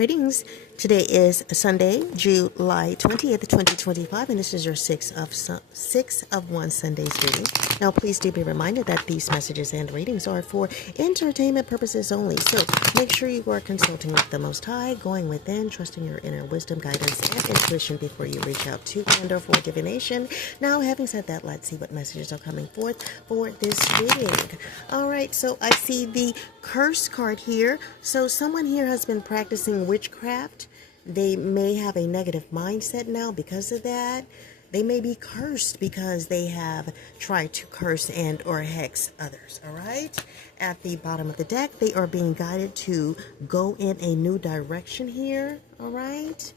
Greetings. Today is Sunday, July 20th, 2025, and this is your 6 of 1 Sundays reading. Now, please do be reminded that these messages and readings are for entertainment purposes only. So make sure you are consulting with the Most High, going within, trusting your inner wisdom, guidance, and intuition before you reach out to and or for divination. Now, having said that, let's see what messages are coming forth for this reading. All right, so I see the curse card here. So someone here has been practicing witchcraft. They may have a negative mindset now because of that. They may be cursed because they have tried to curse and or hex others. All right. At the bottom of the deck, they are being guided to go in a new direction here. All right.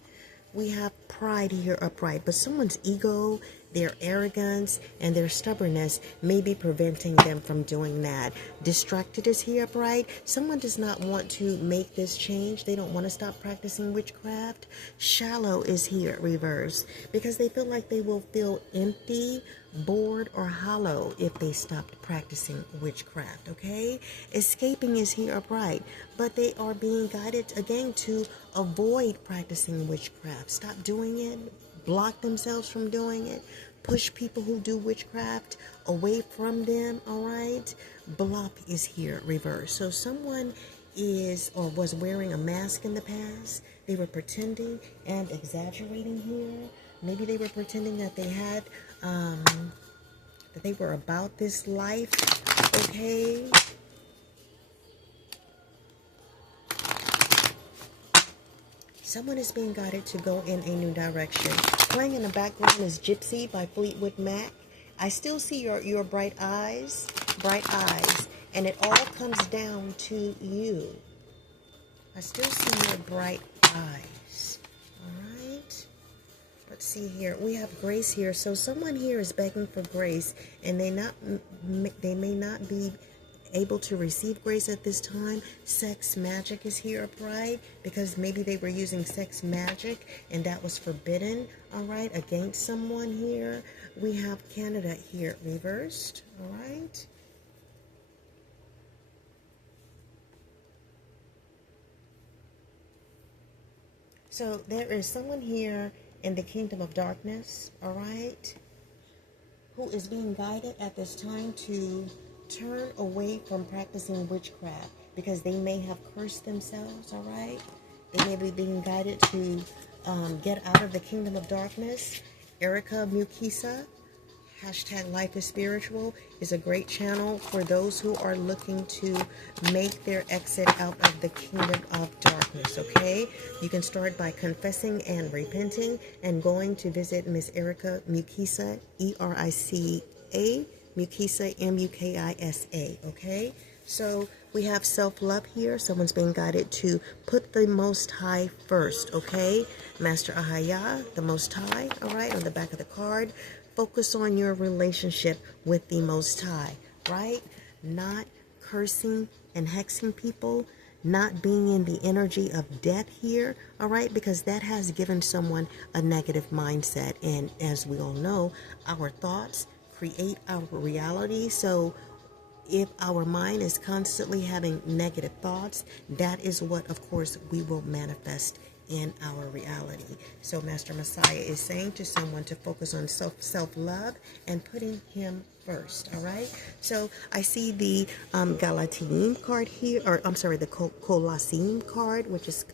We have pride here upright, but someone's ego, their arrogance, and their stubbornness may be preventing them from doing that. Distracted is here upright. Someone does not want to make this change. They don't want to stop practicing witchcraft. Shallow is here reverse because they feel like they will feel empty, bored, or hollow if they stopped practicing witchcraft. Okay, escaping is here upright, but they are being guided again to avoid practicing witchcraft. Stop doing it, block themselves from doing it, push people who do witchcraft away from them. All right, bluff is here reverse. So someone is or was wearing a mask in the past. They were pretending and exaggerating here. Maybe they were pretending that they had that they were about this life. Okay, someone is being guided to go in a new direction. Playing in the background is Gypsy by Fleetwood Mac. I still see your bright eyes, and it all comes down to you. I still see your bright eyes. All right. Let's see here. We have grace here. So someone here is begging for grace, and they may not be able to receive grace at this time. Sex magic is here upright because maybe they were using sex magic and that was forbidden, all right, against someone here. We have Canada here reversed, all right. So there is someone here in the kingdom of darkness, all right, who is being guided at this time to turn away from practicing witchcraft because they may have cursed themselves, all right? They may be being guided to get out of the kingdom of darkness. Erica Mukisa, hashtag Life is Spiritual, is a great channel for those who are looking to make their exit out of the kingdom of darkness, okay? You can start by confessing and repenting and going to visit Miss Erica Mukisa, E-R-I-C-A, Mukisa, M-U-K-I-S-A, okay? So we have self-love here. Someone's being guided to put the Most High first, okay? Master Ahaya, the Most High, all right, on the back of the card. Focus on your relationship with the Most High, right? Not cursing and hexing people, not being in the energy of death here, all right? Because that has given someone a negative mindset. And as we all know, our thoughts create our reality. So if our mind is constantly having negative thoughts, that is what, of course, we will manifest in our reality. So Master Messiah is saying to someone to focus on self-love and putting him first, all right? So I see the Galatine card here, or I'm sorry, the Colosseum card, which is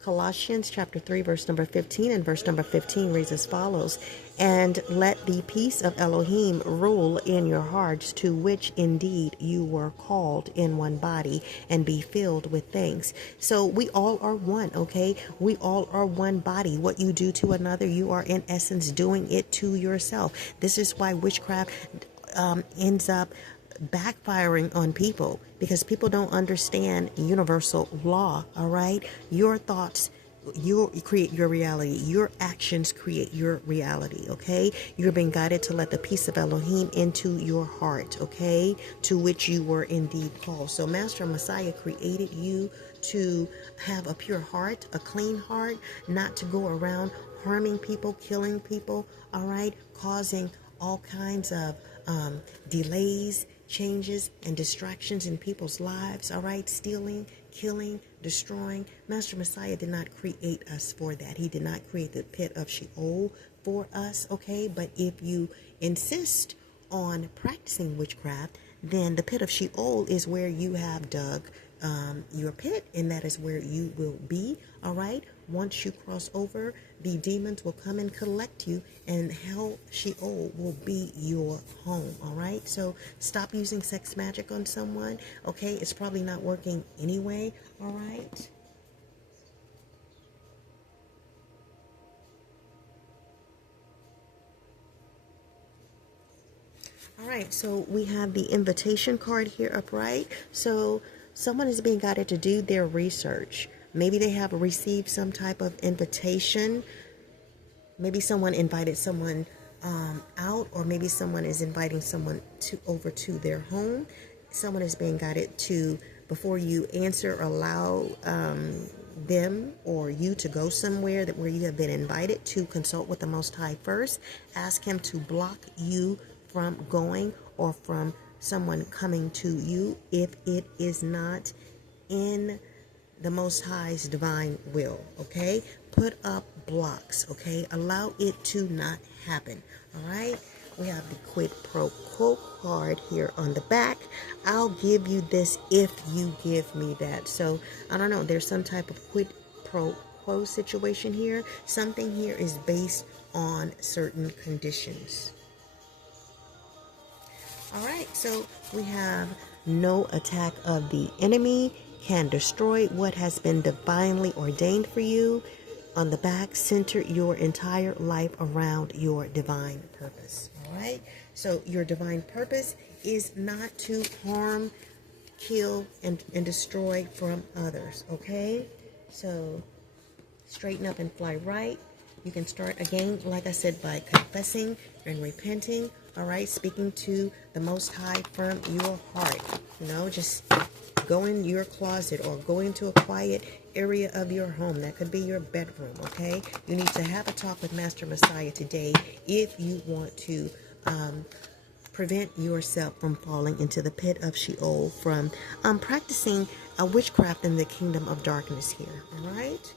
Colossians chapter 3, verse number 15, and verse number 15 reads as follows: and let the peace of Elohim rule in your hearts, to which indeed you were called in one body, and be filled with thanks. So we all are one, okay? We all are one body. What you do to another, you are in essence doing it to yourself. This is why witchcraft ends up backfiring on people, because people don't understand universal law, all right? Your thoughts, you create your reality. Your actions create your reality, okay? You're being guided to let the peace of Elohim into your heart, okay? To which you were indeed called. So Master Messiah created you to have a pure heart, a clean heart, not to go around harming people, killing people, all right? Causing all kinds of delays, changes, and distractions in people's lives, all right? Stealing, killing, destroying. Master Messiah did not create us for that. He did not create the pit of Sheol for us, okay? But if you insist on practicing witchcraft, then the pit of Sheol is where you have dug your pit, and that is where you will be, all right? Once you cross over, the demons will come and collect you, and hell, Sheol will be your home, all right? So stop using sex magic on someone, okay? It's probably not working anyway, all right? All right, so we have the invitation card here upright. So someone is being guided to do their research. Maybe they have received some type of invitation. Maybe someone invited someone out, or maybe someone is inviting someone over to their home. Someone is being guided to, before you answer or allow them or you to go somewhere where you have been invited, to consult with the Most High first. Ask him to block you from going or from someone coming to you if it is not in the Most High's divine will, okay? Put up blocks, okay? Allow it to not happen, all right? We have the quid pro quo card here on the back. I'll give you this if you give me that. So, I don't know, there's some type of quid pro quo situation here. Something here is based on certain conditions. All right, so we have no attack of the enemy can destroy what has been divinely ordained for you. On the back, center your entire life around your divine purpose. All right, so your divine purpose is not to harm, kill, and destroy from others. Okay, so straighten up and fly right. You can start again, like I said, by confessing and repenting. All right, speaking to the Most High from your heart. You know, just go in your closet or go into a quiet area of your home. That could be your bedroom, okay? You need to have a talk with Master Messiah today if you want to prevent yourself from falling into the pit of Sheol, from practicing witchcraft in the kingdom of darkness here, all right?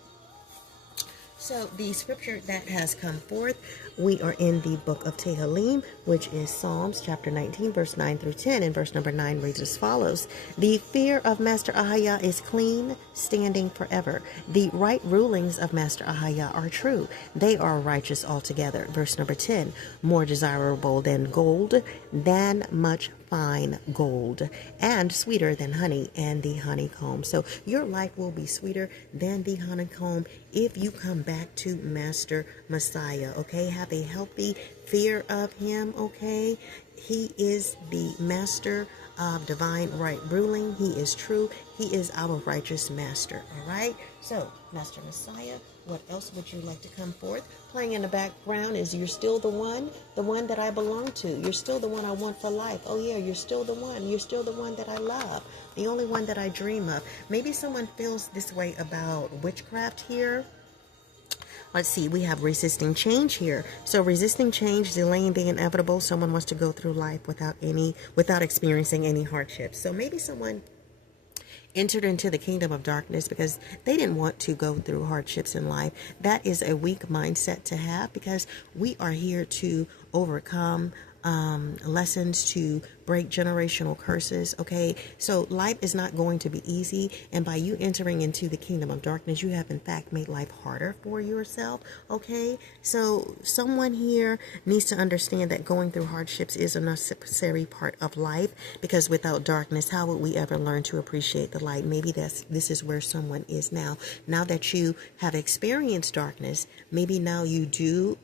So the scripture that has come forth, we are in the book of TEHILLIM, which is Psalms chapter 19, verse 9 through 10. And verse number 9 reads as follows. The fear of Master Ahaya is clean, standing forever. The right rulings of Master Ahaya are true. They are righteous altogether. Verse number 10, more desirable than gold, than much fine gold, and sweeter than honey and the honeycomb. So your life will be sweeter than the honeycomb if you come back to Master Messiah, okay? Have a healthy fear of him, okay? He is the master of divine right ruling. He is true. He is our righteous master, all right? So, Master Messiah, what else would you like to come forth? Playing in the background is You're Still the One that I belong to. You're still the one I want for life. Oh yeah, you're still the one. You're still the one that I love. The only one that I dream of. Maybe someone feels this way about witchcraft here. Let's see, we have resisting change here. So resisting change, delaying the inevitable. Someone wants to go through life without experiencing any hardships. So maybe someone entered into the kingdom of darkness because they didn't want to go through hardships in life. That is a weak mindset to have, because we are here to overcome lessons, to break generational curses, okay? So life is not going to be easy, and by you entering into the kingdom of darkness, you have in fact made life harder for yourself, okay? So someone here needs to understand that going through hardships is a necessary part of life, because without darkness, how would we ever learn to appreciate the light? Maybe this is where someone is now. Now that you have experienced darkness, maybe now you do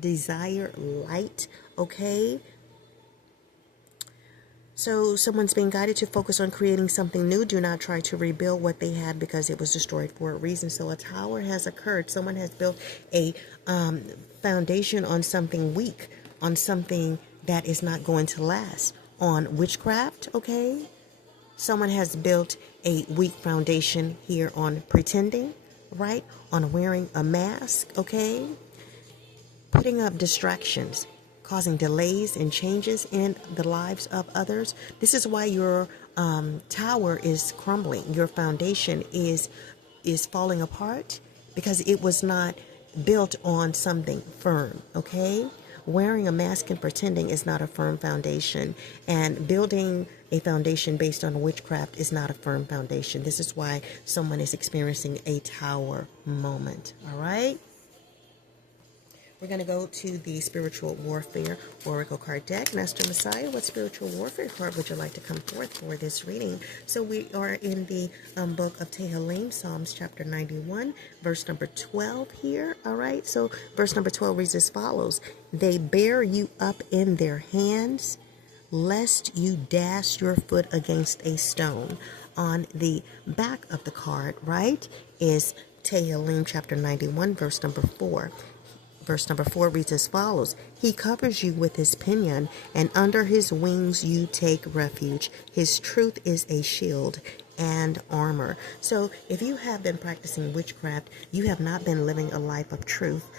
desire light, okay? So someone's being guided to focus on creating something new. Do not try to rebuild what they had, because it was destroyed for a reason. So a tower has occurred. Someone has built a foundation on something weak, on something that is not going to last, on witchcraft, okay? Someone has built a weak foundation here on pretending, right? On wearing a mask, okay? Putting up distractions, causing delays and changes in the lives of others. This is why your tower is crumbling. Your foundation is falling apart because it was not built on something firm, okay? Wearing a mask and pretending is not a firm foundation, and building a foundation based on witchcraft is not a firm foundation. This is why someone is experiencing a tower moment, all right? We're going to go to the Spiritual Warfare Oracle card deck. Master Messiah, what Spiritual Warfare card would you like to come forth for this reading? So we are in the book of TEHILLIM, Psalms chapter 91, verse number 12 here. All right, so verse number 12 reads as follows. They bear you up in their hands, lest you dash your foot against a stone. On the back of the card, right, is TEHILLIM chapter 91, verse number 4. Verse number 4 reads as follows. He covers you with his pinion, and under his wings you take refuge. His truth is a shield and armor. So if you have been practicing witchcraft, you have not been living a life of truth.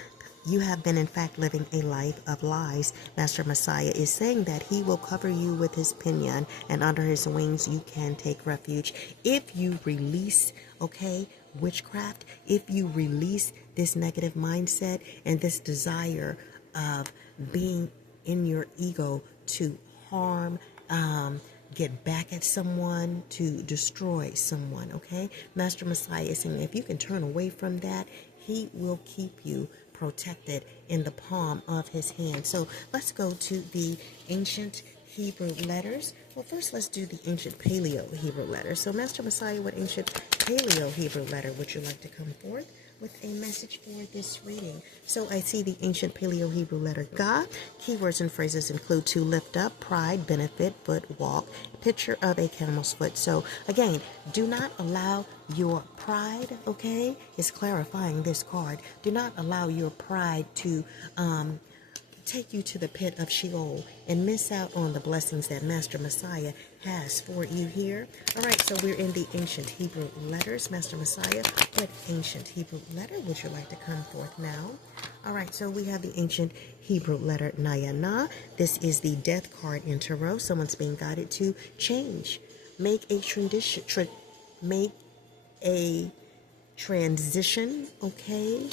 You have been, in fact, living a life of lies. Master Messiah is saying that he will cover you with his pinion, and under his wings you can take refuge. If you release, okay, witchcraft, if you release this negative mindset and this desire of being in your ego to harm, get back at someone, to destroy someone, okay? Master Messiah is saying if you can turn away from that, he will keep you protected in the palm of his hand. So let's go to the ancient Hebrew letters. Well, first let's do the ancient Paleo Hebrew letters. So Master Messiah, what ancient Paleo Hebrew letter would you like to come forth with a message for this reading? So I see the ancient Paleo Hebrew letter Ga. Keywords and phrases include to lift up, pride, benefit, foot, walk, picture of a camel's foot. So again, do not allow your pride, okay, is clarifying this card. Do not allow your pride to take you to the pit of Sheol and miss out on the blessings that Master Messiah has for you here. All right, so we're in the ancient Hebrew letters. Master Messiah, what ancient Hebrew letter would you like to come forth now? All right, so we have the ancient Hebrew letter Nayana. This is the death card in tarot. Someone's being guided to change, make a transition, okay?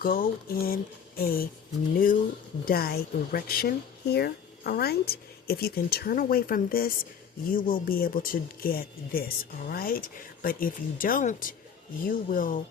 Go in a new direction here, all right? If you can turn away from this, you will be able to get this, all right? But if you don't, you will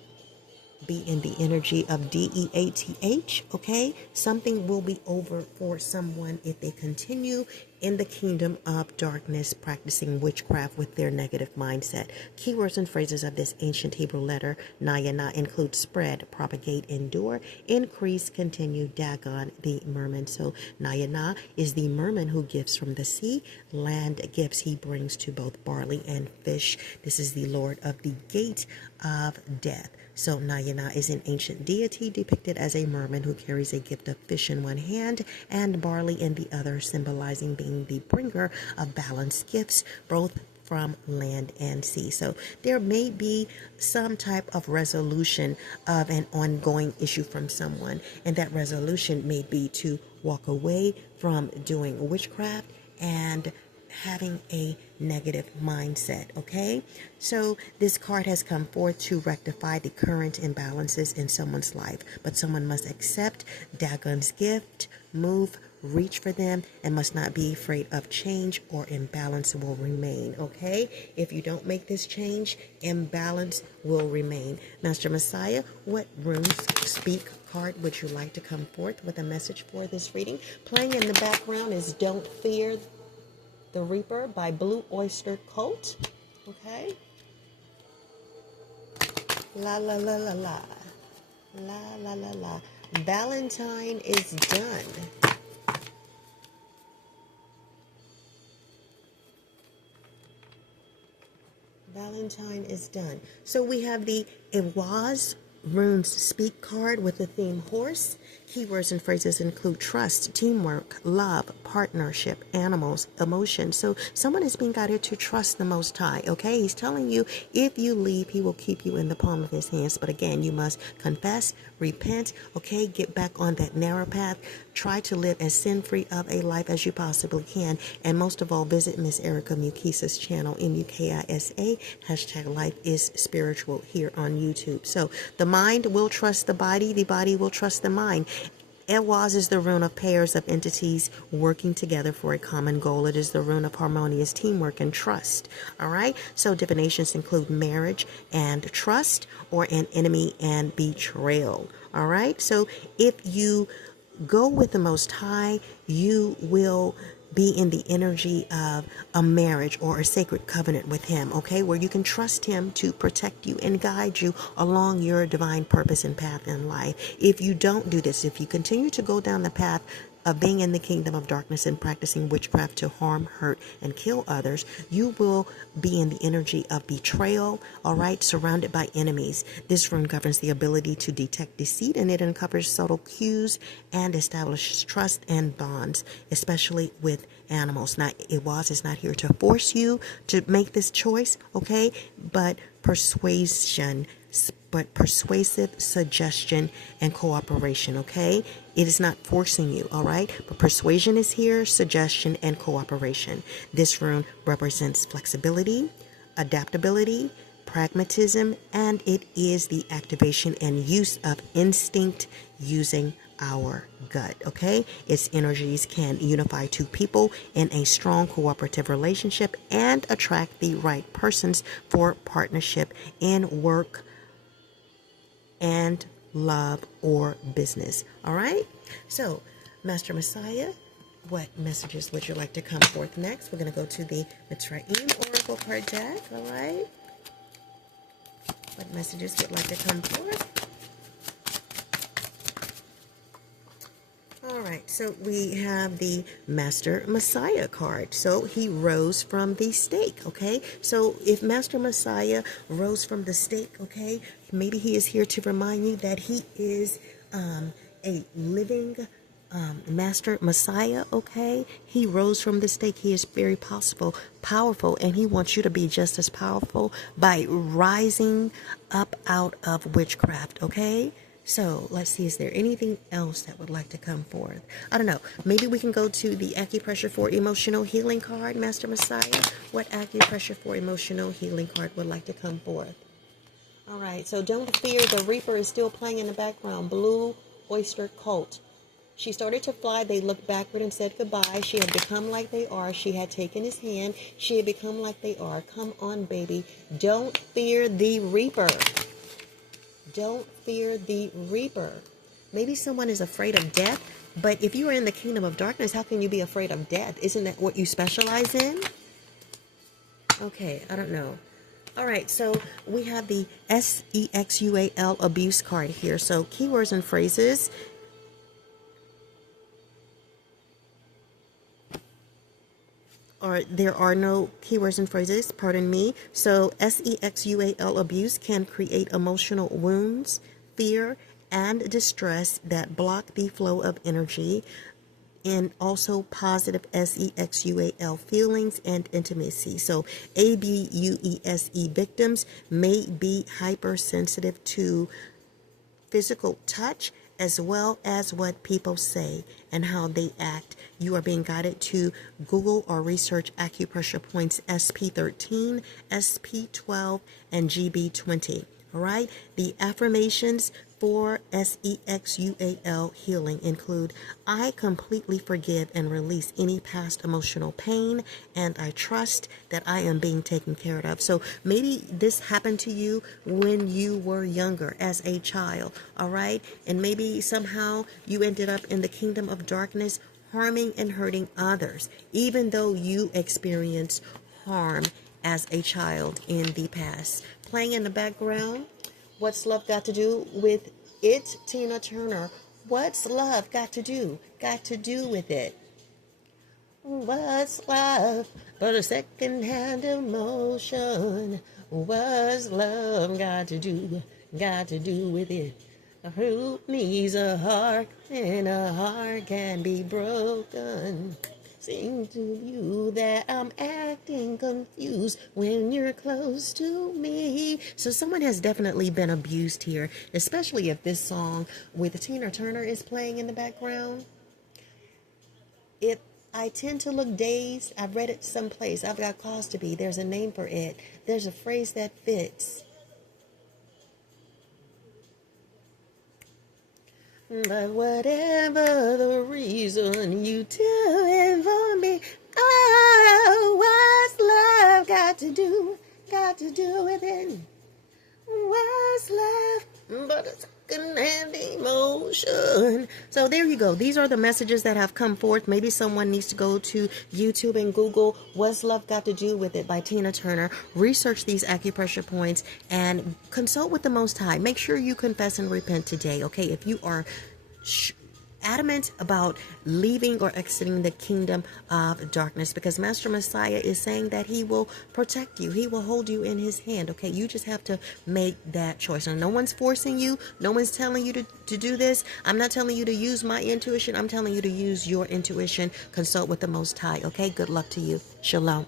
be in the energy of DEATH, okay? Something will be over for someone if they continue in the kingdom of darkness, practicing witchcraft with their negative mindset. Keywords and phrases of this ancient Hebrew letter, Nayana, include spread, propagate, endure, increase, continue, Dagon, the merman. So Nayana is the merman who gives from the sea. Land gifts he brings to both barley and fish. This is the Lord of the gate of death. So Nayana is an ancient deity depicted as a merman who carries a gift of fish in one hand and barley in the other, symbolizing being the bringer of balanced gifts, both from land and sea. So there may be some type of resolution of an ongoing issue from someone, and that resolution may be to walk away from doing witchcraft and having a negative mindset, okay? So this card has come forth to rectify the current imbalances in someone's life, but someone must accept Dagon's gift, move, reach for them, and must not be afraid of change, or imbalance will remain, okay? If you don't make this change, imbalance will remain. Master Messiah, what runes speak card would you like to come forth with a message for this reading? Playing in the background is Don't Fear the Reaper by Blue Oyster Cult. Okay. La la la la la. La la la la. Valentine is done. Valentine is done. So we have the Iwaz Runes Speak card with the theme horse. Keywords and phrases include trust, teamwork, love, partnership, animals, emotion. So someone is being guided to trust the Most High, okay? He's telling you if you leave, he will keep you in the palm of his hands. But again, you must confess, repent, okay? Get back on that narrow path. Try to live as sin-free of a life as you possibly can. And most of all, visit Miss Erica Mukisa's channel, MUKISA, #LifeIsSpiritual here on YouTube. So the mind will trust the body will trust the mind. Ewaz is the rune of pairs of entities working together for a common goal. It is the rune of harmonious teamwork and trust. All right. So divinations include marriage and trust, or an enemy and betrayal. All right. So if you go with the Most High, you will be in the energy of a marriage or a sacred covenant with him, okay, where you can trust him to protect you and guide you along your divine purpose and path in life. If you don't do this, if you continue to go down the path of being in the kingdom of darkness and practicing witchcraft to harm, hurt, and kill others, you will be in the energy of betrayal, all right, surrounded by enemies. This rune governs the ability to detect deceit, and it uncovers subtle cues and establishes trust and bonds, especially with animals. Now, Iwaz is not here to force you to make this choice, okay, but persuasive suggestion and cooperation, okay? It is not forcing you, all right? But persuasion is here, suggestion, and cooperation. This rune represents flexibility, adaptability, pragmatism, and it is the activation and use of instinct using our gut, okay? Its energies can unify two people in a strong cooperative relationship and attract the right persons for partnership in work and love or business. All right. So, Master Messiah, what messages would you like to come forth next? We're going to go to the Mitraim Oracle card deck. All right. What messages would like to come forth? All right, so we have the Master Messiah card. So he rose from the stake, okay? So if Master Messiah rose from the stake, okay, maybe he is here to remind you that he is a living Master Messiah, okay? He rose from the stake. He is very powerful, and he wants you to be just as powerful by rising up out of witchcraft, okay? So let's see, is there anything else that would like to come forth? I don't know. Maybe we can go to the acupressure for emotional healing card, Master Messiah. What acupressure for emotional healing card would like to come forth? All right. So don't fear. The Reaper is still playing in the background. Blue Oyster Cult. She started to fly. They looked backward and said goodbye. She had become like they are. She had taken his hand. She had become like they are. Come on, baby. Don't fear the Reaper. Don't fear the Reaper. Maybe someone is afraid of death, but if you are in the kingdom of darkness, how can you be afraid of death? Isn't that what you specialize in? Okay, I don't know. All right, so we have the SEXUAL abuse card here. So keywords and phrases. Or there are no keywords and phrases, pardon me. So SEXUAL abuse can create emotional wounds, fear, and distress that block the flow of energy, and also positive SEXUAL feelings and intimacy. So ABUESE victims may be hypersensitive to physical touch, as well as what people say and how they act. You are being guided to Google or research acupressure points SP13, SP12, and GB20. All right. The affirmations for SEXUAL healing include: I completely forgive and release any past emotional pain, and I trust that I am being taken care of. So maybe this happened to you when you were younger as a child. All right. And maybe somehow you ended up in the kingdom of darkness, harming and hurting others, even though you experienced harm as a child in the past. Playing in the background, What's Love Got to Do with It, Tina Turner. What's love got to do? Got to do with it. What's love but a second-hand emotion? What's love got to do? Got to do with it. Who needs a heart, and a heart can be broken? Seem to you that I'm acting confused when you're close to me. So someone has definitely been abused here, especially if this song with Tina Turner is playing in the background. If I tend to look dazed, I've read it someplace. I've got cause to be. There's a name for it. There's a phrase that fits. But whatever the reason, you do it for me. Oh, what's love got to do with it? What's love but a second-hand emotion? So there you go. These are the messages that have come forth. Maybe someone needs to go to YouTube and Google "What's Love Got to Do with It" by Tina Turner. Research these acupressure points and consult with the Most High. Make sure you confess and repent today, okay? If you are adamant about leaving or exiting the kingdom of darkness, because Master Messiah is saying that he will protect you. He will hold you in his hand. Okay, you just have to make that choice. And no one's forcing you. No one's telling you to do this. I'm not telling you to use my intuition. I'm telling you to use your intuition. Consult with the Most High. Okay, good luck to you. Shalom.